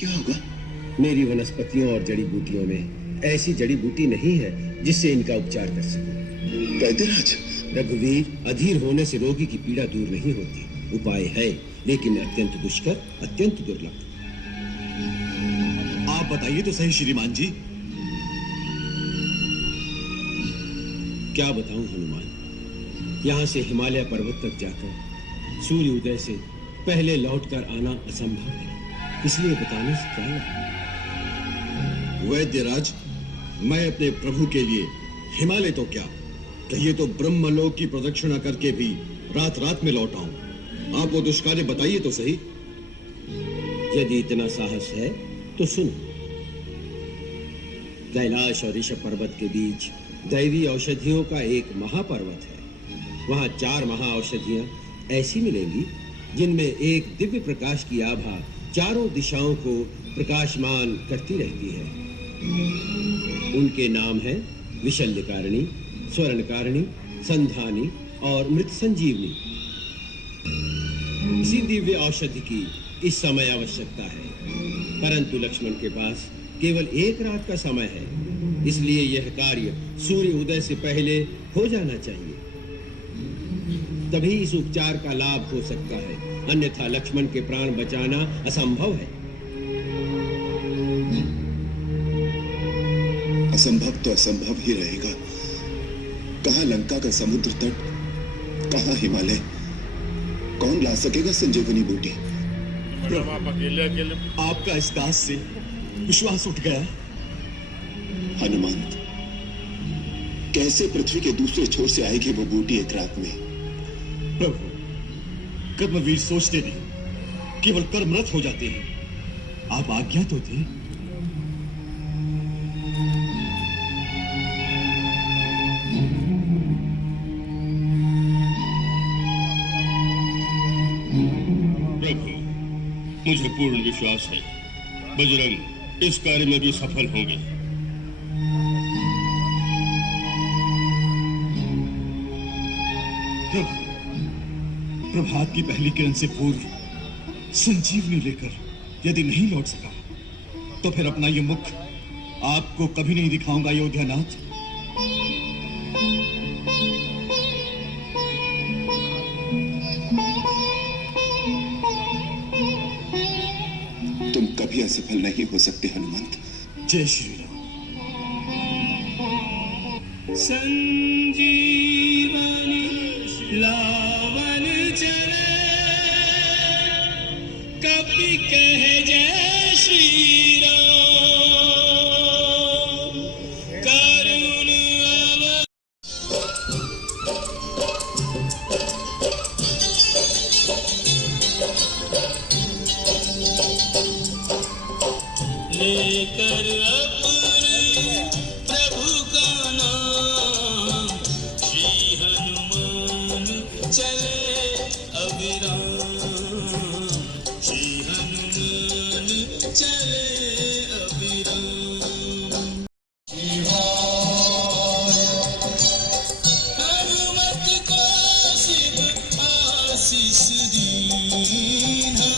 क्या होगा? मेरी वनस्पतियों और जड़ी बूटियों में ऐसी जड़ी बूटी नहीं है जिससे इनका उपचार कर सकूं। वैद्यराज, रघुवीर, अधीर होने से रोगी की पीड़ा दूर नहीं होती। उपाय है, लेकिन अत्यंत दुष्कर, अत्यंत दुर्लभ। आप बताइए तो सही श्रीमान जी। क्या बताऊं हनुमान, यहाँ से हिमालय पर्वत तक जाकर सूर्य उदय से पहले लौटकर आना असंभव है, इसलिए बताने से क्या लाभ? वैद्यराज, मैं अपने प्रभु के लिए हिमालय तो क्या, कहिए तो ब्रह्मलोक की प्रदक्षिणा करके भी रात रात में लौट आऊं। आप वो दुष्कार्य बताइए तो सही। यदि इतना साहस है तो सुनो। कैलाश और ऋषभ पर्वत के बीच दैवी औषधियों का एक महापर्वत है। वहां 4 महाऔषधियां ऐसी मिलेंगी जिनमें एक दिव्य प्रकाश की आभा चारों दिशाओं को प्रकाशमान करती रहती है। उनके नाम हैं विशल्यकारिणी, स्वर्णकारिणी, संधानी और मृत संजीवनी। इसी दिव्य औषधि की इस समय आवश्यकता है, परंतु लक्ष्मण के पास केवल 1 रात का समय है, इसलिए यह कार्य सूर्य उदय से पहले हो जाना चाहिए। तभी इस उपचार का लाभ हो सकता है, अन्यथा लक्ष्मण के प्राण बचाना असंभव है। असंभव तो असंभव ही रहेगा। कहां लंका का समुद्र तट, कहां हिमालय, कौन ला सकेगा संजीवनी बूटी? आपका इस दास से विश्वास उठ गया। हनुमंत, कैसे पृथ्वी के दूसरे छोर से आएगी वो बूटी 1 रात में? प्रभु, कर्मवीर सोचते नहीं, केवल कर्मरत हो जाते हैं। आप आज्ञा तो दें। प्रभु, मुझे पूर्ण विश्वास है बजरंग इस कार्य में भी सफल होंगे। प्रभु, प्रभात की पहली किरण से पूर्व संजीवनी लेकर यदि नहीं लौट सका तो फिर अपना ये मुख आपको कभी नहीं दिखाऊंगा अयोध्यानाथ। तुम कभी असफल नहीं हो सकते हनुमंत। जय श्री राम। संजीवनी लावन चले, कपि कह जय श्री राम, करुण अवतार। लेकर अपने प्रभु का नाम, श्री हनुमान चले अविराम, श्री हनुमान चले अविराम। हनुमत को सिद्ध आशीष दीना,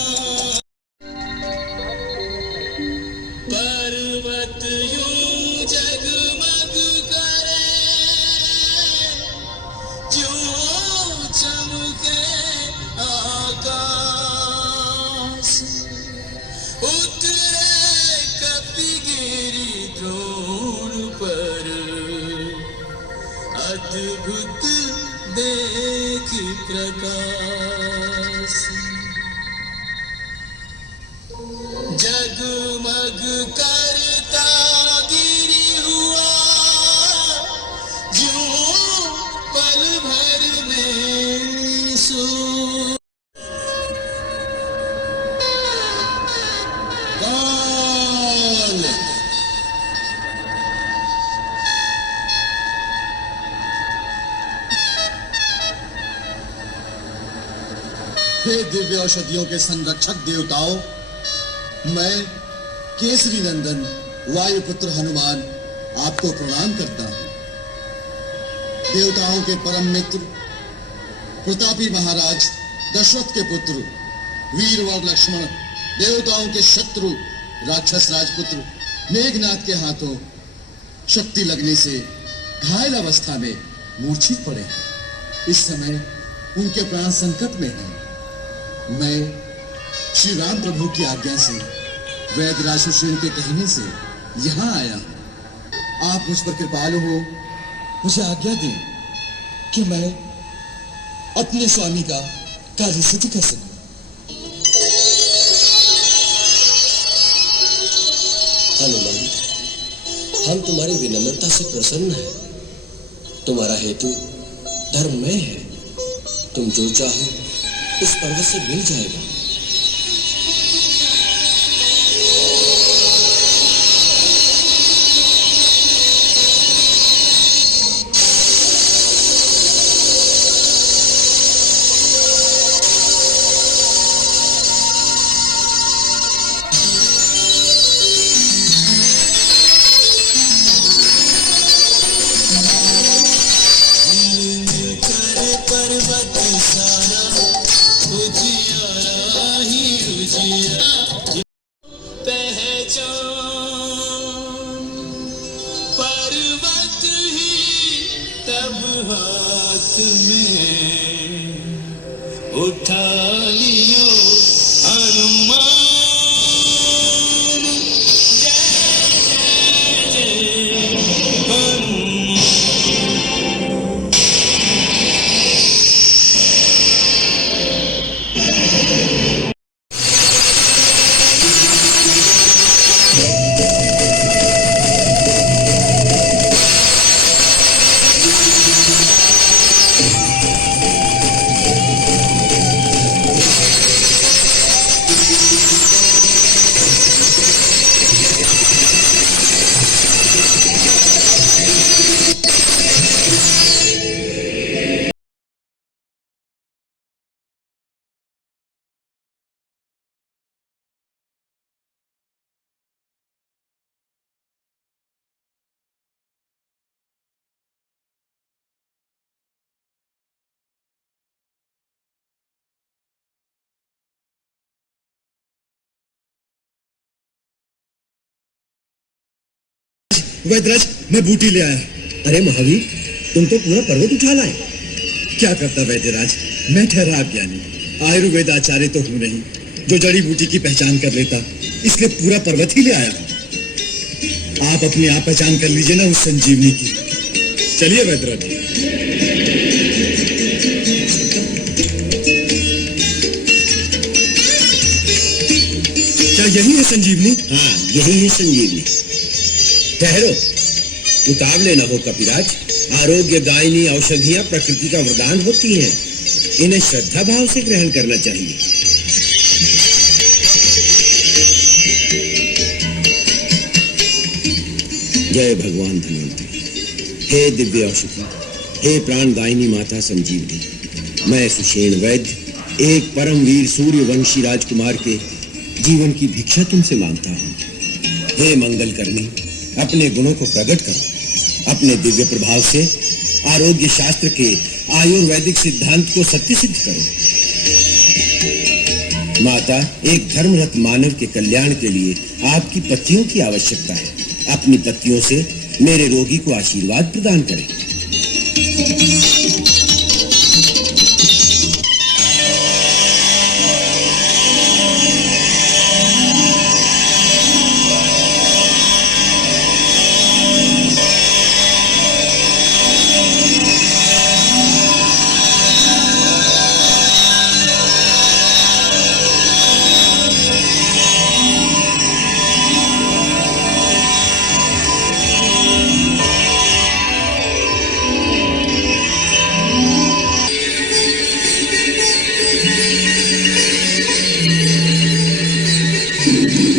पर्वत यूं जगमग करे, ज्यों चमके आकाश, उतरे कपिगिरि द्रोण पर, अद्भुत देख प्रकाश। जगमग करता गिरि हुआ, ज्यों पल भर में सो। कौन? हे दिव्य औषधियों के संरक्षक देवताओं, मैं केसरी नंदन वायुपुत्र हनुमान आपको प्रणाम करता हूं। देवताओं के परम मित्र प्रतापी महाराज दशरथ के पुत्र वीरवर लक्ष्मण, देवताओं के शत्रु राक्षस राजपुत्र मेघनाथ के हाथों शक्ति लगने से घायल अवस्था में मूर्छित पड़े हैं। इस समय उनके प्राण संकट में हैं। मैं श्री राम प्रभु की आज्ञा से वैद्यराज सुषेण के कहने से यहाँ आया हूँ। आप मुझ पर कृपालु हो, मुझे आज्ञा दें कि मैं अपने स्वामी का कार्य सिद्ध कर सकूं। हनुमान, हम तुम्हारी विनम्रता से प्रसन्न हैं। तुम्हारा हेतु धर्ममय है। तुम जो चाहो उस पर्वत से मिल जाएगा। पर्वत ही तब हाथ में उठा लियो हनुमान। जय जय जय हनुमान। वैद्यराज, मैं बूटी ले आया। अरे महावीर, तुम तो पूरा पर्वत उठा लाए। क्या करता वैद्यराज, मैं ठहरा अज्ञानी। आयुर्वेद आचार्य तो हूं नहीं जो जड़ी बूटी की पहचान कर लेता, इसलिए पूरा पर्वत ही ले आया हूं। आप अपने आप पहचान कर लीजिए ना उस संजीवनी की। चलिए वैद्यराज। क्या यही है संजीवनी? हाँ, यही है संजीवनी। ठहरो, उतावले न हो कपिराज। आरोग्य दायिनी औषधियां प्रकृति का वरदान होती हैं। इन्हें श्रद्धा भाव से ग्रहण करना चाहिए। जय भगवान धन्वंतरि। हे दिव्य औषधि, हे प्राणदायिनी माता संजीवनी, मैं सुषेण वैद्य एक परम वीर सूर्यवंशी राजकुमार के जीवन की भिक्षा तुमसे मांगता हूँ। हे मंगल करनी, अपने गुणों को प्रकट करो। अपने दिव्य प्रभाव से आरोग्य शास्त्र के आयुर्वेदिक सिद्धांत को सत्य सिद्ध करो। माता, एक धर्मरत मानव के कल्याण के लिए आपकी पत्तियों की आवश्यकता है। अपनी पत्तियों से मेरे रोगी को आशीर्वाद प्रदान करें।